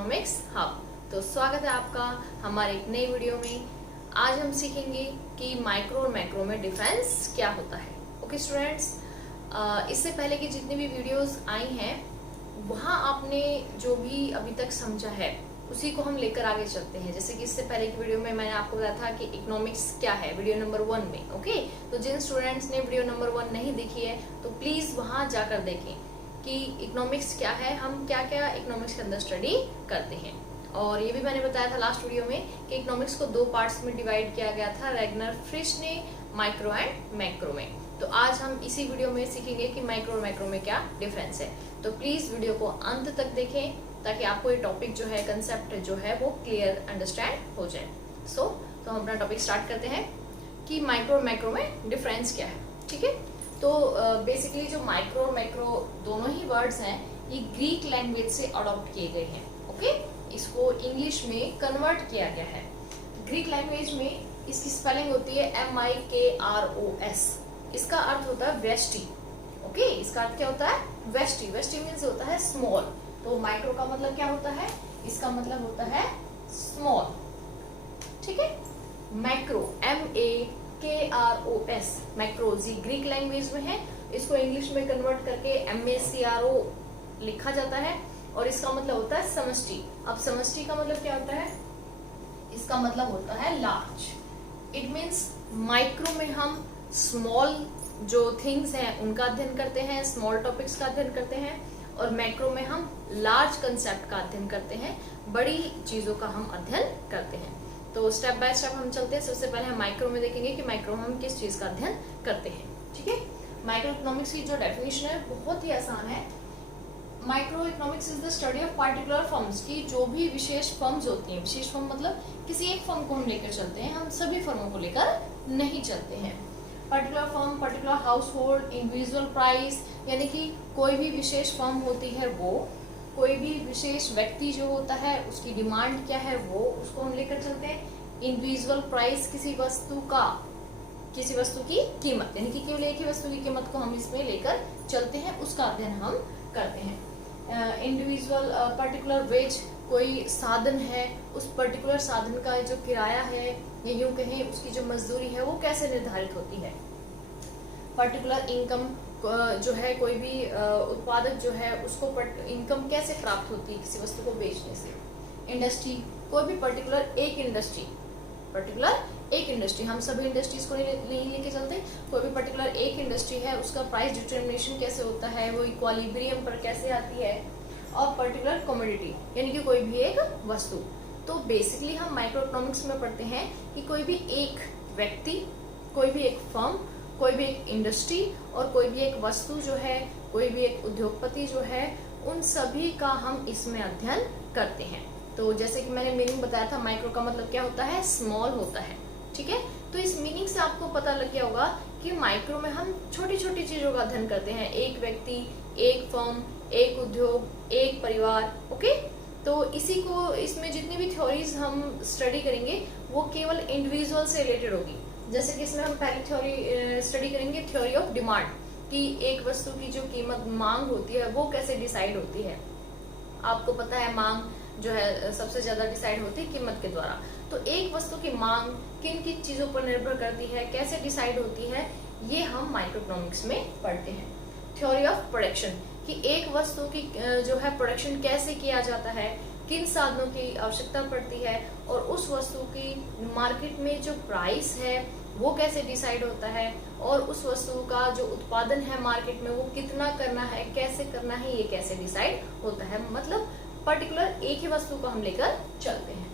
Economics hub. तो स्वागत है आपका हमारे एक नई वीडियो में। आज हम सीखेंगे कि माइक्रो और मैक्रो में डिफरेंस क्या होता है। ओके स्टूडेंट्स, इससे पहले की जितनी भी वीडियोस आई हैं वहाँ आपने जो भी अभी तक समझा है उसी को हम लेकर आगे चलते हैं। जैसे कि इससे पहले की वीडियो में मैंने आपको बताया था कि इकोनॉमिक्स क्या है, वीडियो नंबर 1 में। ओके, तो जिन स्टूडेंट्स ने वीडियो नंबर 1 नहीं देखी है तो प्लीज वहां जाकर देखें कि इकोनॉमिक्स क्या है, हम क्या क्या इकोनॉमिक्स के अंदर स्टडी करते हैं। और ये भी मैंने बताया था लास्ट वीडियो में कि इकोनॉमिक्स को 2 पार्ट्स में डिवाइड किया गया था, रेगनर फ्रिश ने माइक्रो एंड मैक्रो में। तो आज हम इसी वीडियो में सीखेंगे कि माइक्रो और मैक्रो में क्या डिफरेंस है। तो प्लीज वीडियो को अंत तक देखें ताकि आपको ये टॉपिक जो है, कंसेप्ट जो है वो क्लियर अंडरस्टैंड हो जाए। तो हम अपना टॉपिक स्टार्ट करते हैं कि माइक्रो और मैक्रो में डिफरेंस क्या है। ठीक है, तो बेसिकली जो माइक्रो और मैक्रो दोनों ही वर्ड्स हैं ये ग्रीक लैंग्वेज से अडॉप्ट किए गए हैं। ओके, इसको इंग्लिश में कन्वर्ट किया गया है। ग्रीक लैंग्वेज में इसकी स्पेलिंग होती है MIKROS। इसका अर्थ होता है वेस्टी। ओके, इसका अर्थ क्या होता है? वेस्टी। वेस्टी मीन्स होता है स्मॉल। तो माइक्रो का मतलब क्या होता है? इसका मतलब होता है स्मॉल। ठीक है, मैक्रो MAKROS मैक्रो जी ग्रीक लैंग्वेज में है। इसको इंग्लिश में कन्वर्ट करके MACRO लिखा जाता है और इसका मतलब होता है समष्टि। अब समष्टि का मतलब क्या होता है? इसका मतलब होता है लार्ज। इट मीन्स माइक्रो में हम स्मॉल जो थिंग्स हैं उनका अध्ययन करते हैं, स्मॉल टॉपिक्स का अध्ययन करते हैं, और मैक्रो में हम लार्ज कंसेप्ट का अध्ययन करते हैं, बड़ी चीजों का हम अध्ययन करते हैं। तो स्टेप बाय स्टेप हम चलते हैं। सबसे पहले हम माइक्रो में देखेंगे कि माइक्रो में हम किस चीज का अध्ययन करते हैं। ठीक है, माइक्रो इकोनॉमिक्स की जो डेफिनेशन है बहुत ही आसान है। Micro economics is the study of particular firms की जो भी विशेष फर्म्स होती हैं। विशेष फर्म मतलब किसी एक फर्म को हम लेकर चलते हैं, हम सभी फर्मों को लेकर नहीं चलते हैं। Particular firm, particular house hold, individual price, यानी कि कोई भी विशेष फर्म होती है वो, कोई भी विशेष व्यक्ति जो होता है उसकी डिमांड क्या है वो, उसको हम लेकर चलते हैं। इंडिविजुअल प्राइस किसी वस्तु की कीमत, यानी कि केवल एक ही वस्तु की कीमत को हम इसमें लेकर चलते हैं, उसका अध्ययन हम करते हैं। इंडिविजुअल पर्टिकुलर वेज, कोई साधन है, उस पर्टिकुलर साधन का जो किराया है या यूं कहें उसकी जो मजदूरी है वो कैसे निर्धारित होती है। पर्टिकुलर इनकम जो है, कोई भी उत्पादक जो है उसको इनकम कैसे प्राप्त होती है किसी वस्तु को बेचने से। इंडस्ट्री, कोई भी पर्टिकुलर एक इंडस्ट्री, हम सभी इंडस्ट्रीज को नहीं लेके चलते, कोई भी पर्टिकुलर एक इंडस्ट्री है उसका प्राइस डिटर्मिनेशन कैसे होता है, वो इक्विलिब्रियम पर कैसे आती है। और पर्टिकुलर कमोडिटी, यानी कि कोई भी एक वस्तु। तो बेसिकली हम माइक्रो इकोनॉमिक्स में पढ़ते हैं कि कोई भी एक व्यक्ति, कोई भी एक फर्म, कोई भी एक इंडस्ट्री और कोई भी एक वस्तु जो है, कोई भी एक उद्योगपति जो है, उन सभी का हम इसमें अध्ययन करते हैं। तो जैसे कि मैंने मीनिंग बताया था, माइक्रो का मतलब क्या होता है? स्मॉल होता है। ठीक है, तो इस मीनिंग से आपको पता लग गया होगा कि माइक्रो में हम छोटी छोटी चीजों का अध्ययन करते हैं। एक व्यक्ति, एक फर्म, एक उद्योग, एक परिवार। ओके, तो इसी को, इसमें जितनी भी थ्योरीज हम स्टडी करेंगे वो केवल इंडिविजुअल से रिलेटेड होगी। जैसे कि इसमें हम पहली थ्योरी स्टडी करेंगे, थ्योरी ऑफ डिमांड, कि एक वस्तु की जो कीमत, मांग होती है वो कैसे डिसाइड होती है। आपको पता है मांग जो है सबसे ज्यादा डिसाइड होती है कीमत के द्वारा। तो एक वस्तु की मांग किन किन चीजों पर निर्भर करती है, कैसे डिसाइड होती है, ये हम माइक्रो इकोनॉमिक्स में पढ़ते हैं। थ्योरी ऑफ प्रोडक्शन, कि एक वस्तु की जो है प्रोडक्शन कैसे किया जाता है, किन साधनों की आवश्यकता पड़ती है, और उस वस्तु की मार्केट में जो प्राइस है वो कैसे डिसाइड होता है, और उस वस्तु का जो उत्पादन है मार्केट में वो कितना करना है, कैसे करना है, ये कैसे डिसाइड होता है। मतलब पर्टिकुलर एक ही वस्तु को हम लेकर चलते हैं।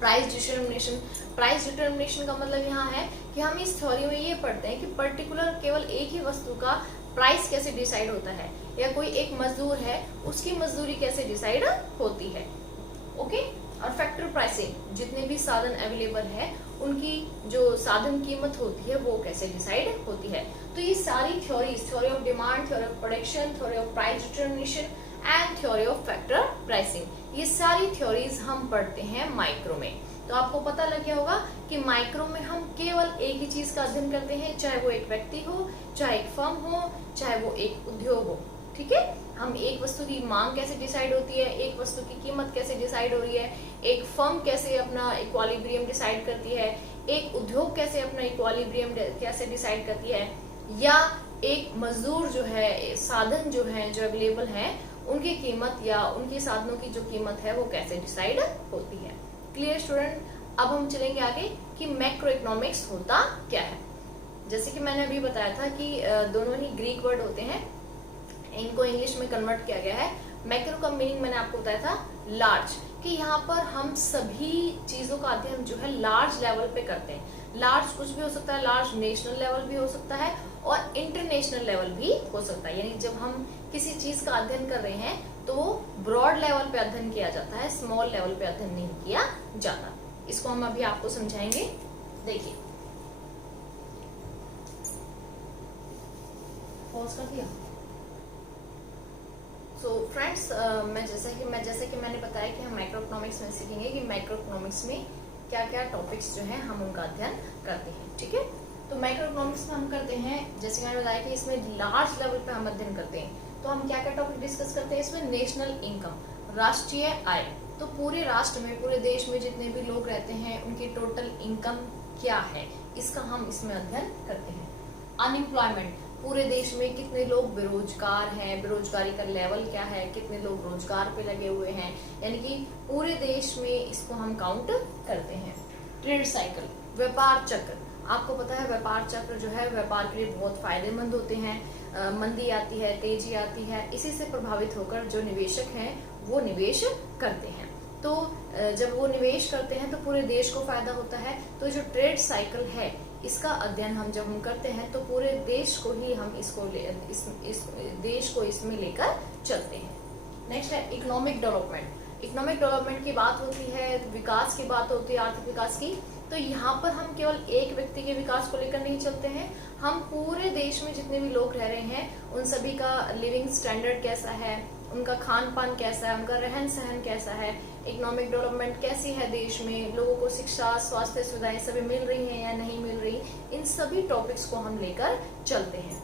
प्राइस डिटर्मिनेशन, प्राइस डिटर्मिनेशन का मतलब यहाँ है कि हम इस थ्योरी में ये पढ़ते हैं कि पर्टिकुलर केवल एक ही वस्तु का प्राइस कैसे डिसाइड होता है, या कोई एक मजदूर है उसकी मजदूरी कैसे डिसाइड होती है। ओके, और फैक्टर प्राइसिंग, जितने भी साधन अवेलेबल है उनकी जो साधन कीमत होती है वो कैसे डिसाइड होती है। तो ये सारी theories, theory of demand, theory of production, theory of price determination and theory of factor pricing, ये सारी थ्योरीज हम पढ़ते हैं माइक्रो में। तो आपको पता लग गया होगा कि माइक्रो में हम केवल एक ही चीज का अध्ययन करते हैं, चाहे वो एक व्यक्ति हो, चाहे एक फर्म हो, चाहे वो एक उद्योग हो। ठीक है, हम एक वस्तु की मांग कैसे डिसाइड होती है, एक वस्तु की कीमत कैसे डिसाइड हो रही है, एक फर्म कैसे अपना इक्विलिब्रियम डिसाइड करती है, एक उद्योग कैसे अपना इक्विलिब्रियम कैसे डिसाइड करती है, या एक मजदूर जो है, साधन जो है जो अवेलेबल है, उनकी कीमत या उनके साधनों की जो कीमत है वो कैसे डिसाइड होती है। Clear student? अब हम चलेंगे आगे कि मैक्रो इकोनॉमिक्स होता क्या है। जैसे कि मैंने अभी बताया था कि दोनों ही ग्रीक वर्ड होते हैं, इनको इंग्लिश में कन्वर्ट किया गया है। मैक्रो का मीनिंग मैंने आपको बताया था लार्ज, कि यहाँ पर हम सभी चीजों का अध्ययन जो है लार्ज लेवल पे करते हैं। लार्ज कुछ भी हो सकता है, लार्ज नेशनल लेवल भी हो सकता है और इंटरनेशनल लेवल भी हो सकता है। यानी जब हम किसी चीज का अध्ययन कर रहे हैं तो वो ब्रॉड लेवल पे अध्ययन किया जाता है, स्मॉल लेवल पे अध्ययन नहीं किया जाता। इसको हम अभी आपको समझाएंगे। देखिए, पॉज कर दिया। सो फ्रेंड्स, जैसे कि मैंने बताया कि हम माइक्रो इकोनॉमिक्स में सीखेंगे कि माइक्रो इकोनॉमिक्स में क्या क्या टॉपिक्स जो हैं हम उनका अध्ययन करते हैं। ठीक है, तो माइक्रो इकोनॉमिक्स में हम करते हैं, जैसे मैंने बताया कि इसमें लार्ज लेवल पे हम अध्ययन करते हैं। तो हम क्या क्या टॉपिक डिस्कस करते हैं इसमें? नेशनल इनकम, राष्ट्रीय आय। तो पूरे राष्ट्र में, पूरे देश में जितने भी लोग रहते हैं उनकी टोटल इनकम क्या है, इसका हम इसमें अध्ययन करते हैं। अनएम्प्लॉयमेंट, पूरे देश में कितने लोग बेरोजगार हैं, बेरोजगारी का लेवल क्या है, कितने लोग रोजगार पे लगे हुए हैं, यानी कि पूरे देश में इसको हम काउंट करते हैं। ट्रेड साइकिल, व्यापार चक्र। आपको पता है व्यापार चक्र जो है व्यापार के लिए बहुत फायदेमंद होते हैं। मंदी आती है, तेजी आती है, इसी से प्रभावित होकर जो निवेशक हैं वो निवेश करते हैं। तो जब वो निवेश करते हैं तो पूरे देश को फायदा होता है। तो जो ट्रेड साइकिल है इसका अध्ययन हम जब हम करते हैं तो पूरे देश को ही हम इस देश को इसमें लेकर चलते हैं। नेक्स्ट है इकोनॉमिक डेवलपमेंट। इकोनॉमिक डेवलपमेंट की बात होती है, विकास की बात होती है, आर्थिक विकास की। तो यहाँ पर हम केवल एक व्यक्ति के विकास को लेकर नहीं चलते हैं, हम पूरे देश में जितने भी लोग रह रहे हैं उन सभी का लिविंग स्टैंडर्ड कैसा है, उनका खान पान कैसा है, उनका रहन सहन कैसा है, इकोनॉमिक डेवलपमेंट कैसी है देश में, लोगों को शिक्षा, स्वास्थ्य सुविधाएं सभी मिल रही हैं या नहीं मिल रही, इन सभी टॉपिक्स को हम लेकर चलते हैं।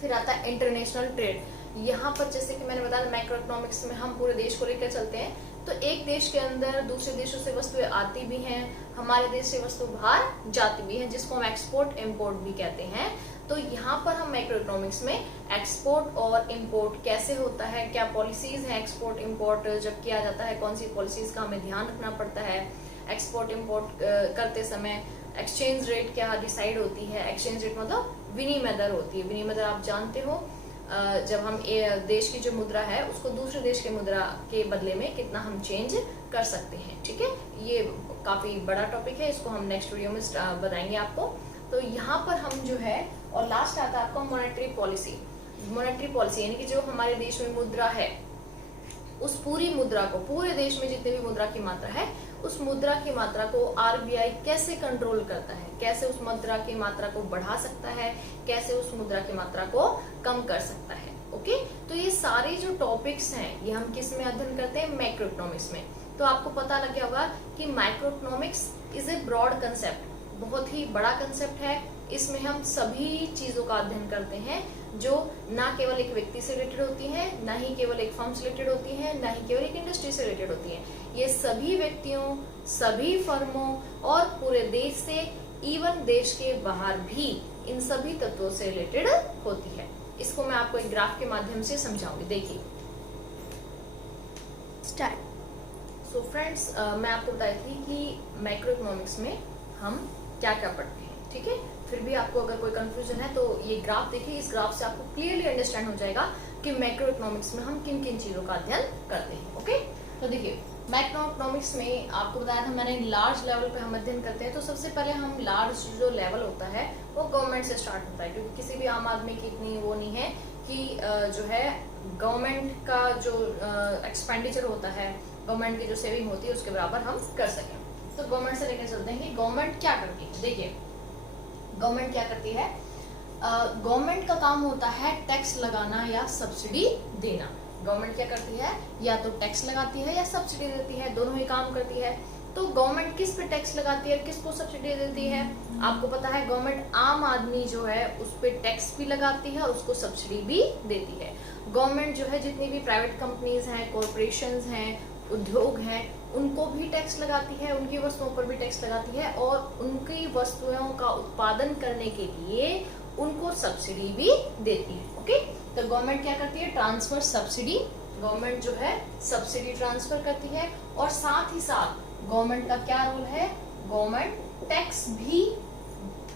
फिर आता है इंटरनेशनल ट्रेड। यहाँ पर जैसे कि मैंने बताया मैक्रो इकोनॉमिक्स में हम पूरे देश को लेकर चलते हैं। तो एक देश के अंदर दूसरे देशों से वस्तुएं आती भी हैं, हमारे देश से वस्तु बाहर जाती भी हैं, जिसको हम एक्सपोर्ट इम्पोर्ट भी कहते हैं। तो यहाँ पर हम मैक्रो इकोनॉमिक्स में एक्सपोर्ट और इम्पोर्ट कैसे होता है, क्या पॉलिसीज हैं एक्सपोर्ट इम्पोर्ट जब किया जाता है, कौन सी पॉलिसीज का हमें ध्यान रखना पड़ता है, एक्सपोर्ट इम्पोर्ट करते समय एक्सचेंज रेट क्या डिसाइड होती है। एक्सचेंज रेट मतलब विनिमय दर होती है। विनिमय दर आप जानते हो, जब हम देश की जो मुद्रा है उसको दूसरे देश के मुद्रा के बदले में कितना हम चेंज कर सकते हैं। ठीक है, ये काफी बड़ा टॉपिक है, इसको हम नेक्स्ट वीडियो में बताएंगे आपको। तो यहाँ पर हम जो है, और लास्ट आता है आपका मॉनेटरी पॉलिसी। मॉनेटरी पॉलिसी यानी कि जो हमारे देश में मुद्रा है उस पूरी मुद्रा को, पूरे देश में जितने भी मुद्रा की मात्रा है उस मुद्रा की मात्रा को आरबीआई कैसे कंट्रोल करता है, कैसे उस मुद्रा की मात्रा को बढ़ा सकता है, कैसे उस मुद्रा की मात्रा को कम कर सकता है। ओके, तो ये सारे जो टॉपिक्स हैं ये हम किस में अध्ययन करते हैं? मैक्रो इकोनॉमिक्स में। तो आपको पता लग गया होगा कि microeconomics is a broad concept, बहुत ही बड़ा कंसेप्ट है। इसमें हम सभी चीजों का अध्ययन करते हैं जो ना केवल एक व्यक्ति से रिलेटेड होती हैं, ना ही केवल एक फर्म से रिलेटेड होती हैं, ना ही केवल एक इंडस्ट्री से रिलेटेड होती हैं। ये सभी व्यक्तियों, सभी फर्मों और पूरे देश से, इवन देश के बाहर भी इन सभी तत्वों से रिलेटेड होती है। इसको मैं आपको एक ग्राफ के माध्यम से समझाऊंगी। देखिए, स्टार्ट। सो फ्रेंड्स, मैं आपको बताई थी कि मैक्रो इकोनॉमिक्स में हम क्या क्या पढ़ते हैं। ठीक है, फिर भी आपको अगर कोई कंफ्यूजन है तो ये ग्राफ देखिए, इस ग्राफ से आपको क्लियरली अंडरस्टैंड हो जाएगा कि मैक्रो इकोनॉमिक्स में हम किन किन चीजों का अध्ययन करते हैं। ओके, तो देखिए मैक्रो इकोनॉमिक्स में आपको बताया था मैंने लार्ज लेवल पे हम अध्ययन करते हैं। तो सबसे पहले हम लार्ज जो लेवल होता है वो गवर्नमेंट से स्टार्ट होता है, क्योंकि किसी भी आम आदमी की इतनी वो नहीं है कि जो है गवर्नमेंट का जो एक्सपेंडिचर होता है, गवर्नमेंट की जो सेविंग होती है उसके बराबर हम कर सकें। तो गवर्नमेंट से लेकर चलते हैं कि गवर्नमेंट क्या करती है। देखिए, गवर्नमेंट क्या करती है? गवर्नमेंट का काम होता है टैक्स लगाना या सब्सिडी देना। गवर्नमेंट क्या करती है? या तो टैक्स लगाती है या सब्सिडी देती है, दोनों ही काम करती है। तो गवर्नमेंट किस पे टैक्स लगाती है, किसको सब्सिडी देती है? आपको पता है गवर्नमेंट आम आदमी जो है उस पे टैक्स भी लगाती है और उसको सब्सिडी भी देती है। गवर्नमेंट जो है जितनी भी प्राइवेट कंपनीज हैं, कॉरपोरेशंस हैं, उद्योग हैं, उनको भी टैक्स लगाती है, उनकी वस्तुओं पर भी टैक्स लगाती है और उनकी वस्तुओं का उत्पादन करने के लिए उनको सब्सिडी भी देती है। ओके, तो गवर्नमेंट क्या करती है? Transfer subsidy. गवर्नमेंट जो है सब्सिडी ट्रांसफर करती है और साथ ही साथ गवर्नमेंट का क्या रोल है? गवर्नमेंट टैक्स भी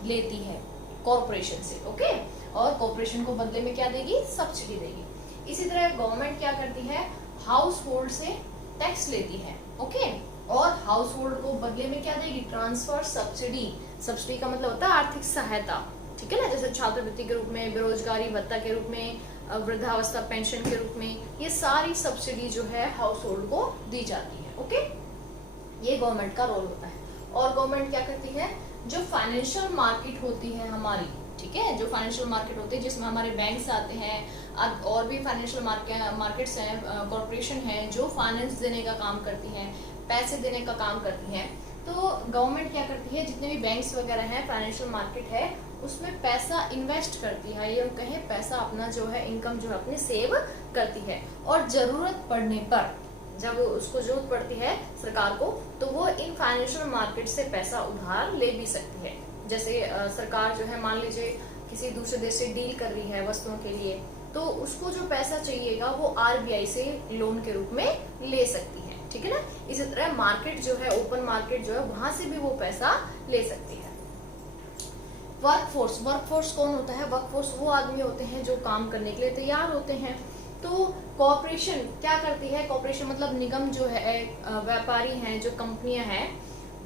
लेती है कॉरपोरेशन से। ओके, और कॉरपोरेशन को बदले में क्या देगी? सब्सिडी देगी। इसी तरह गवर्नमेंट क्या करती है? हाउस होल्ड से टैक्स लेती है। ओके, और हाउस होल्ड को बदले में क्या देगी? Transfer subsidy. सब्सिडी का मतलब होता है आर्थिक सहायता, ठीक है ना, जैसे छात्रवृत्ति के रूप में, बेरोजगारी भत्ता के रूप में, वृद्धावस्था पेंशन के रूप में, ये सारी सब्सिडी जो है हाउस होल्ड को दी जाती है। ओके, ये गवर्नमेंट का रोल होता है। और गवर्नमेंट क्या करती है? जो फाइनेंशियल मार्केट होती है हमारी, ठीक है, जो फाइनेंशियल मार्केट होती है जिसमें हमारे बैंक्स आते हैं और भी फाइनेंशियल मार्केट्स हैं, कॉर्पोरेशन है जो फाइनेंस देने का काम करती हैं, पैसे देने का काम करती हैं, तो गवर्नमेंट क्या करती है? जितने भी बैंक्स वगैरह हैं, फाइनेंशियल मार्केट है, उसमें पैसा इन्वेस्ट करती है, या कहें पैसा अपना जो है इनकम जो है अपनी सेव करती है, और जरूरत पड़ने पर जब उसको जरूरत पड़ती है सरकार को तो वो इन फाइनेंशियल मार्केट से पैसा उधार ले भी सकती है। जैसे सरकार जो है मान लीजिए किसी दूसरे देश से डील कर रही है वस्तुओं के लिए, तो उसको जो पैसा चाहिएगा वो आरबीआई से लोन के रूप में ले सकती है, ठीक है ना। इसी तरह मार्केट जो है, ओपन मार्केट जो है, वहां से भी वो पैसा ले सकती है। वर्कफोर्स, वर्कफोर्स कौन होता है? वर्कफोर्स वो आदमी होते हैं जो काम करने के लिए तैयार होते हैं। तो कॉर्पोरेशन क्या करती है? कॉर्पोरेशन मतलब निगम जो है, व्यापारी हैं, जो कंपनियां हैं,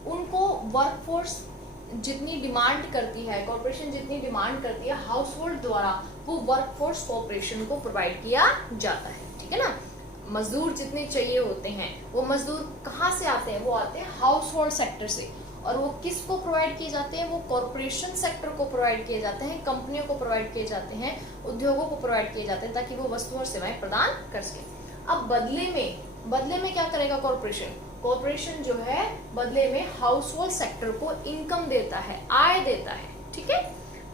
उनको वर्कफोर्स जितनी डिमांड करती है, कॉर्पोरेशन जितनी डिमांड करती है हाउस होल्ड द्वारा, वो वर्कफोर्स कॉर्पोरेशन को प्रोवाइड किया जाता है, ठीक है ना। मजदूर जितने चाहिए होते हैं वो मजदूर कहाँ से आते हैं? वो आते हैं हाउस होल्ड सेक्टर से, और वो किसको प्रोवाइड किए जाते हैं? वो कॉर्पोरेशन सेक्टर को प्रोवाइड किए जाते हैं, कंपनियों को प्रोवाइड किए जाते हैं, उद्योगों को प्रोवाइड किए जाते हैं, ताकि वो वस्तुओं और सेवाएं प्रदान कर सके। अब बदले में क्या करेगा कॉर्पोरेशन? कॉर्पोरेशन जो है बदले में हाउस होल्ड सेक्टर को इनकम देता है, आय देता है, ठीक है।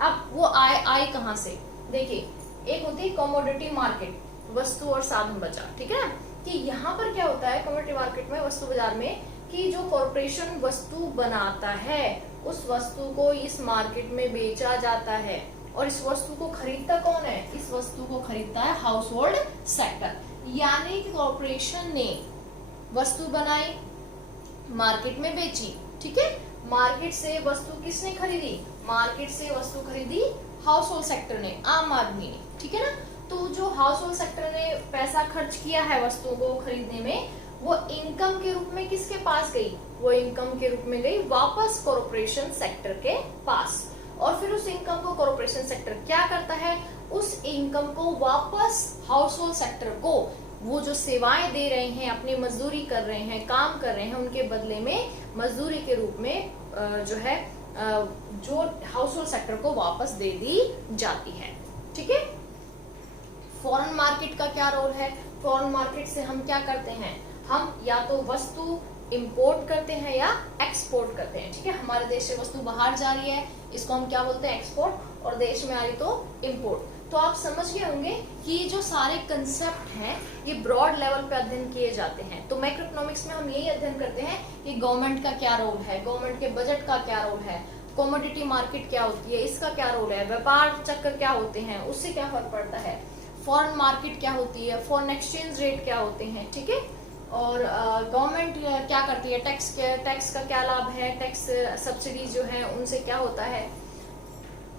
अब वो आय कहाँ से? देखिए, एक होती है कमोडिटी मार्केट, वस्तु और साधन बाजार, ठीक है ना। कि यहाँ पर क्या होता है कमोडिटी मार्केट में, वस्तु बाजार में, कि जो कॉर्पोरेशन वस्तु बनाता है उस वस्तु को इस मार्केट में बेचा जाता है, और इस वस्तु को खरीदता कौन है? इस वस्तु को खरीदता है हाउस होल्ड सेक्टर। यानी कि कॉर्पोरेशन ने वस्तु बनाई, मार्केट में बेची, ठीक है। मार्केट से वस्तु किसने खरीदी? मार्केट से वस्तु खरीदी हाउस होल्ड सेक्टर ने, आम आदमी ने, ठीक है ना। तो जो हाउस होल्ड सेक्टर ने पैसा खर्च किया है वस्तुओं को खरीदने में, वो इनकम के रूप में किसके पास गई? वो इनकम के रूप में गई वापस कॉर्पोरेशन सेक्टर के पास, और फिर उस इनकम को कॉर्पोरेशन सेक्टर क्या करता है? उस इनकम को वापस हाउस होल्ड सेक्टर को, वो जो सेवाएं दे रहे हैं, अपनी मजदूरी कर रहे हैं, काम कर रहे हैं, उनके बदले में मजदूरी के रूप में जो है जो हाउस होल्ड सेक्टर को वापस दे दी जाती है, ठीक है। फॉरेन मार्केट का क्या रोल है? फॉरेन मार्केट से हम क्या करते हैं? हम या तो वस्तु इंपोर्ट करते हैं या एक्सपोर्ट करते हैं, ठीक है। हमारे देश से वस्तु बाहर जा रही है, इसको हम क्या बोलते हैं? एक्सपोर्ट, और देश में आ रही तो इंपोर्ट। तो आप समझ गए होंगे कि ये जो सारे कंसेप्ट हैं ये ब्रॉड लेवल पे अध्ययन किए जाते हैं। तो मैक्रो इकोनॉमिक्स में हम यही अध्ययन करते हैं कि गवर्नमेंट का क्या रोल है, गवर्नमेंट के बजट का क्या रोल है, कमोडिटी मार्केट क्या होती है, इसका क्या रोल है, व्यापार चक्र क्या होते हैं, उससे क्या फर्क पड़ता है, फॉरेन मार्केट क्या होती है, फॉरेन एक्सचेंज रेट क्या होते हैं, ठीक है। और गवर्नमेंट क्या करती है, टैक्स का क्या लाभ है, टैक्स सब्सिडी जो है उनसे क्या होता है,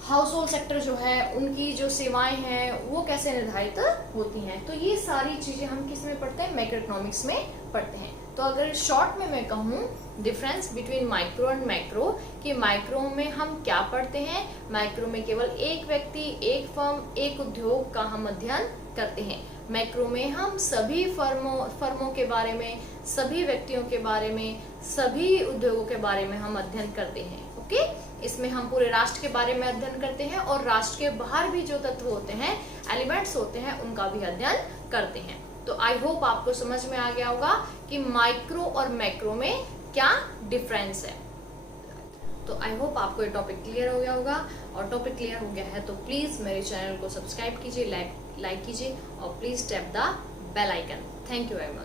हाउस होल्ड सेक्टर जो है उनकी जो सेवाएं हैं वो कैसे निर्धारित होती हैं। तो ये सारी चीजें हम किस में पढ़ते हैं? मैक्रो इकोनॉमिक्स में पढ़ते हैं। तो अगर शॉर्ट में मैं कहूँ difference between micro and macro, कि माइक्रो में हम क्या पढ़ते हैं? माइक्रो में केवल एक व्यक्ति, एक फर्म, एक उद्योग का हम अध्ययन करते हैं। मैक्रो में हम सभी फर्मों के बारे में, सभी व्यक्तियों के बारे में, सभी उद्योगों के बारे में हम अध्ययन करते हैं। ओके, इसमें हम पूरे राष्ट्र के बारे में अध्ययन करते हैं, और राष्ट्र के बाहर भी जो तत्व होते हैं, एलिमेंट्स होते हैं, उनका भी अध्ययन करते हैं। तो आई होप आपको समझ में आ गया होगा कि माइक्रो और मैक्रो में क्या डिफरेंस है। तो आई होप आपको ये टॉपिक क्लियर हो गया होगा, और टॉपिक क्लियर हो गया है तो प्लीज मेरे चैनल को सब्सक्राइब कीजिए, लाइक कीजिए, और please tap the bell icon. Thank you very much.